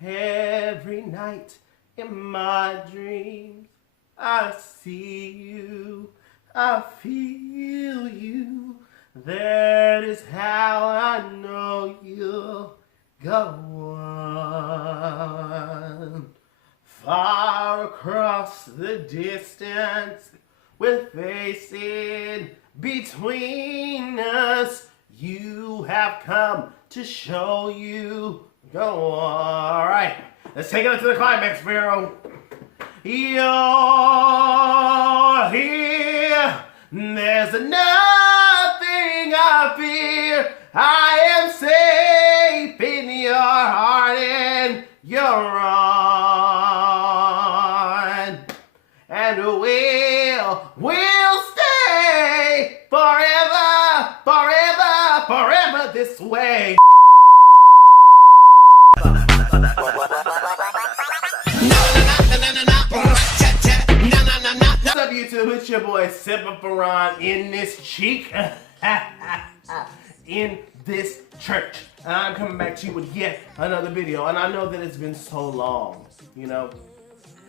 Every night in my dreams, I see you, I feel you. That is how I know you'll go on. Far across the distance, with faces between us, you have come to show you. Go on. All right, let's take it to the climax, Pharaoh. You're here. There's nothing I fear. I am safe in your heart and your arms. And we'll stay forever, forever, forever this way. What's up, YouTube? It's your boy Sippin' Farron in this cheek, in this church, and I'm coming back to you with yet another video. And I know that it's been so long, you know,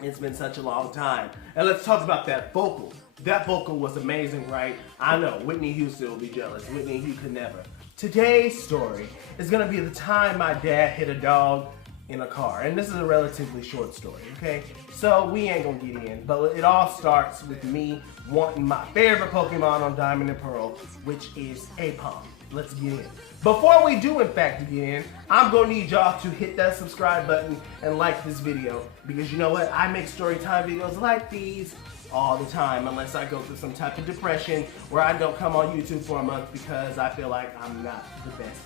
it's been such a long time. And let's talk about that vocal. That vocal was amazing, right? I know Whitney Houston will be jealous. Whitney, you could never. Today's story is gonna be the time my dad hit a dog in a car. And this is a relatively short story, okay? So we ain't gonna get in, but it all starts with me wanting my favorite Pokemon on Diamond and Pearl, which is aipom. Let's get in. Before we do in fact get in, I'm gonna need y'all to hit that subscribe button and like this video, because you know what? I make story time videos like these all the time, unless I go through some type of depression where I don't come on YouTube for a month because I feel like I'm not the best.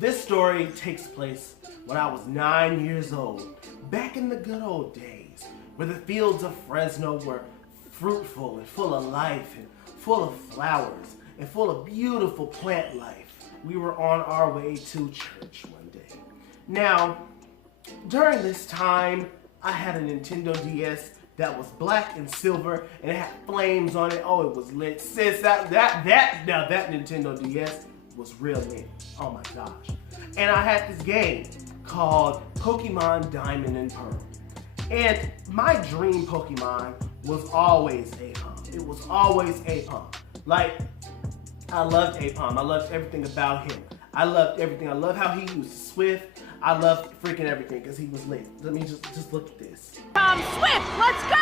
This story takes place when I was 9 years old, back in the good old days, where the fields of Fresno were fruitful and full of life and full of flowers and full of beautiful plant life. We were on our way to church one day. Now, during this time, I had a Nintendo DS that was black and silver and it had flames on it. Oh, it was lit. Sis, that Nintendo DS was real lit. Oh my gosh. And I had this game called Pokemon Diamond and Pearl. And my dream Pokemon was always aipom. It was always aipom. Like, I loved aipom. I loved everything about him. I loved everything. I love how he was swift. I loved freaking everything because he was lit. Let me just look at this. Swift, let's go!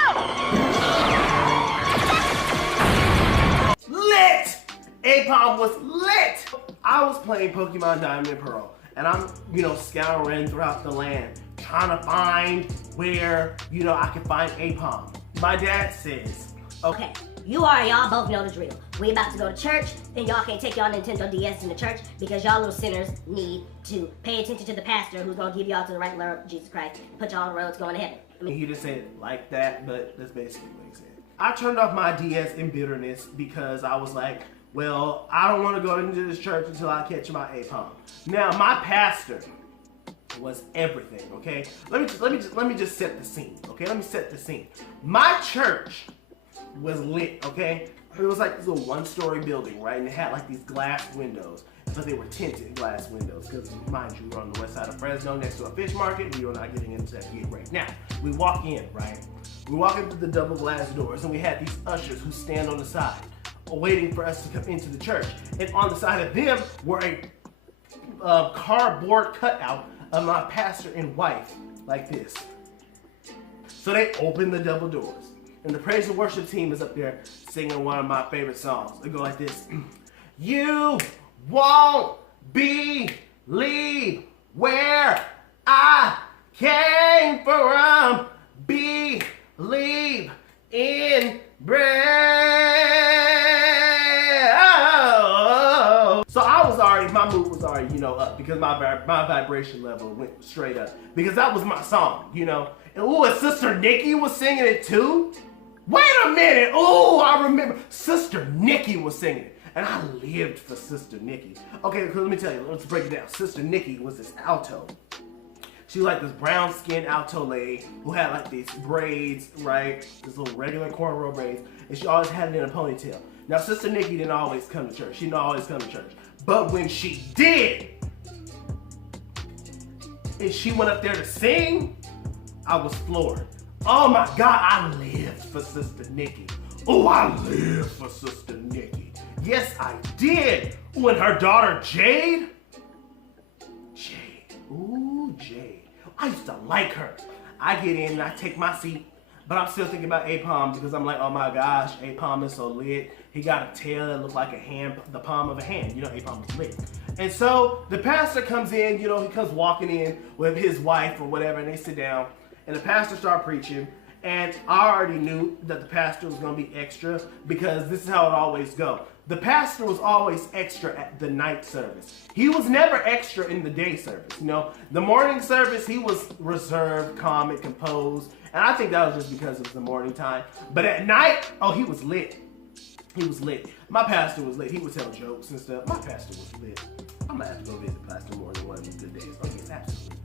Lit! aipom was lit! I was playing Pokemon Diamond and Pearl, and I'm, scouring throughout the land, trying to find where, I can find aipom. My dad says, okay, y'all both know the drill. We about to go to church, then y'all can't take y'all Nintendo DS in the church because y'all little sinners need to pay attention to the pastor who's gonna give y'all to the right Lord Jesus Christ, put y'all on the road to going to heaven. He didn't say it like that, but that's basically what he said. I turned off my DS in bitterness because I was like, well, I don't want to go into this church until I catch my aipom. Now, my pastor was everything, okay? Let me just set the scene, okay? Let me set the scene. My church was lit, okay? It was like this little one-story building, right? And it had like these glass windows, but they were tinted glass windows because, mind you, we're on the west side of Fresno next to a fish market. We are not getting into that here right now. We walk in, right? We walk into the double glass doors, and we had these ushers who stand on the side waiting for us to come into the church. And on the side of them were a cardboard cutout of my pastor and wife, like this. So they opened the double doors. And the praise and worship team is up there singing one of my favorite songs. They go like this. You won't believe where I came from. Believe in bread. So I was already, my mood was already, up because my vibration level went straight up because that was my song, And ooh, and Sister Nikki was singing it too. Wait a minute. Ooh, I remember Sister Nikki was singing it. And I lived for Sister Nikki. Okay, let me tell you, let's break it down. Sister Nikki was this alto. She was like this brown skinned alto lady who had like these braids, right? This little regular cornrow braids. And she always had it in a ponytail. Now, Sister Nikki didn't always come to church. She didn't always come to church. But when she did, and she went up there to sing, I was floored. Oh my God, I lived for Sister Nikki. Oh, I lived for Sister Nikki. Yes, I did. Ooh, and her daughter Jade. Ooh, Jade. I used to like her. I get in and I take my seat, but I'm still thinking about aipom because I'm like, oh my gosh, aipom is so lit. He got a tail that looks like a hand, the palm of a hand. You know, aipom is lit. And so the pastor comes in, you know, he comes walking in with his wife or whatever, and they sit down, and the pastor starts preaching. And I already knew that the pastor was going to be extra because this is how it always goes. The pastor was always extra at the night service. He was never extra in the day service. You know, the morning service, he was reserved, calm, and composed. And I think that was just because it was the morning time. But at night, oh, he was lit. He was lit. My pastor was lit. He would tell jokes and stuff. My pastor was lit. I'm going to have to go visit Pastor Morgan one of these good days. Oh, yes, absolutely.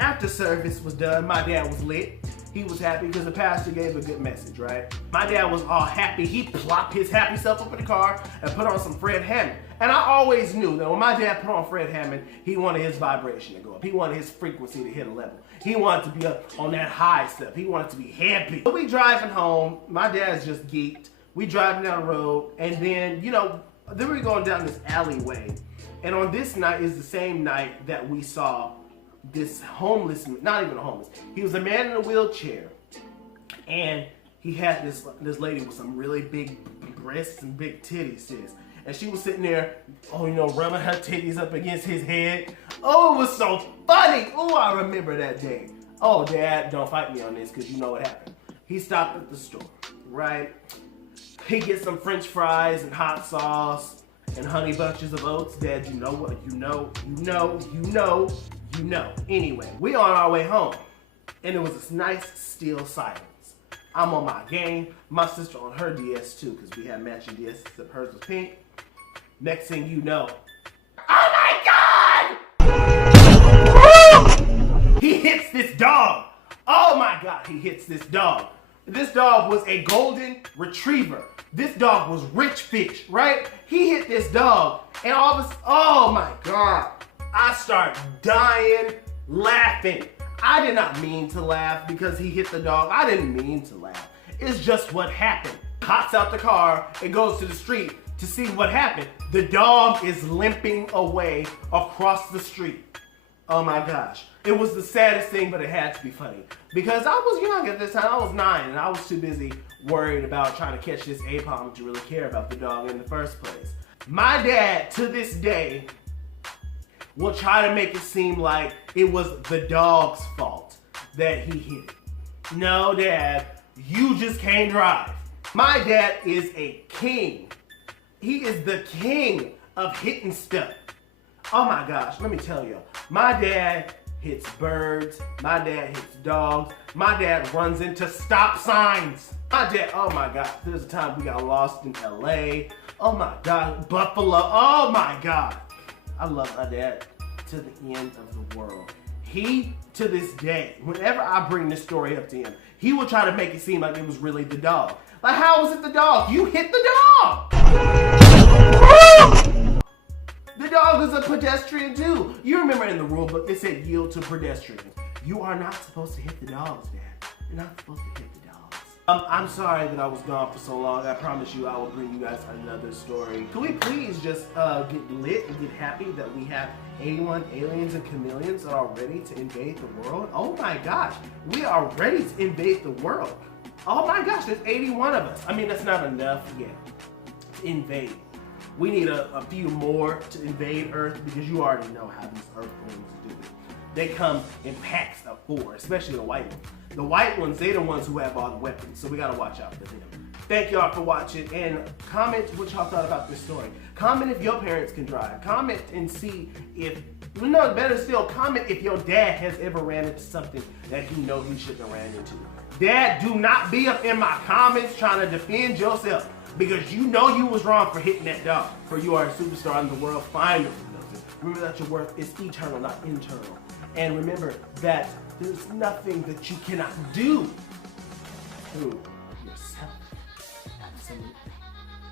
After service was done, my dad was lit. He was happy because the pastor gave a good message, right? My dad was all happy. He plopped his happy self up in the car and put on some Fred Hammond. And I always knew that when my dad put on Fred Hammond, he wanted his vibration to go up. He wanted his frequency to hit a level. He wanted to be up on that high stuff. He wanted to be happy. So we driving home. My dad's just geeked. We driving down the road, and then, you know, then we're going down this alleyway. And on this night is the same night that we saw this homeless, not even a homeless, he was a man in a wheelchair, and he had this lady with some really big breasts and big titties, sis. And she was sitting there, oh, you know, rubbing her titties up against his head. Oh, it was so funny. Oh, I remember that day. Oh, Dad, don't fight me on this because you know what happened. He stopped at the store, right? He gets some French fries and hot sauce and honey bunches of oats. Dad, you know what? You know. Anyway, we on our way home, and it was this nice still silence. I'm on my game, my sister on her DS too, because we had matching DS, except hers was pink. Next thing you know, oh my God! He hits this dog. Oh my God, he hits this dog. This dog was a golden retriever. This dog was rich fish, right? He hit this dog, and all of a sudden, oh my God, I start dying laughing. I did not mean to laugh because he hit the dog. I didn't mean to laugh. It's just what happened. Hops out the car and goes to the street to see what happened. The dog is limping away across the street. Oh my gosh. It was the saddest thing, but it had to be funny. Because I was young at this time. I was 9, and I was too busy worried about trying to catch this aipom to really care about the dog in the first place. My dad, to this day, will try to make it seem like it was the dog's fault that he hit it. No, Dad, you just can't drive. My dad is a king. He is the king of hitting stuff. Oh my gosh, let me tell you. My dad hits birds. My dad hits dogs. My dad runs into stop signs. My dad, oh my gosh, there's a time we got lost in LA. Oh my God, Buffalo, oh my God. I love my dad to the end of the world. He, to this day, whenever I bring this story up to him, he will try to make it seem like it was really the dog. Like, how was it the dog? You hit the dog! The dog is a pedestrian too. You remember in the rule book, it said yield to pedestrians. You are not supposed to hit the dogs, Dad. You're not supposed to hit the dogs. I'm sorry that I was gone for so long. I promise you I will bring you guys another story. Can we please just get lit and get happy that we have 81 aliens and chameleons that are ready to invade the world? Oh my gosh, we are ready to invade the world. Oh my gosh, there's 81 of us. I mean, that's not enough yet to invade. We need a few more to invade Earth because you already know how these Earthlings do it. They come in packs of 4, especially the white ones. The white ones, they're the ones who have all the weapons, so we gotta watch out for them. Thank y'all for watching, and comment what y'all thought about this story. Comment if your parents can drive. Comment and see if, no, better still, comment if your dad has ever ran into something that he knows he shouldn't have ran into. Dad, do not be up in my comments trying to defend yourself, because you know you was wrong for hitting that dog. For you are a superstar in the world, finally. Remember that your worth is eternal, not internal. And remember that there's nothing that you cannot do through yourself. Absolutely.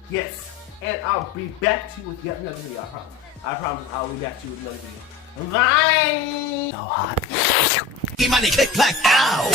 Yes. And I'll be back to you with yet another video, I promise. I promise I'll be back to you with another video. Bye! So hot. Money click clack, ow!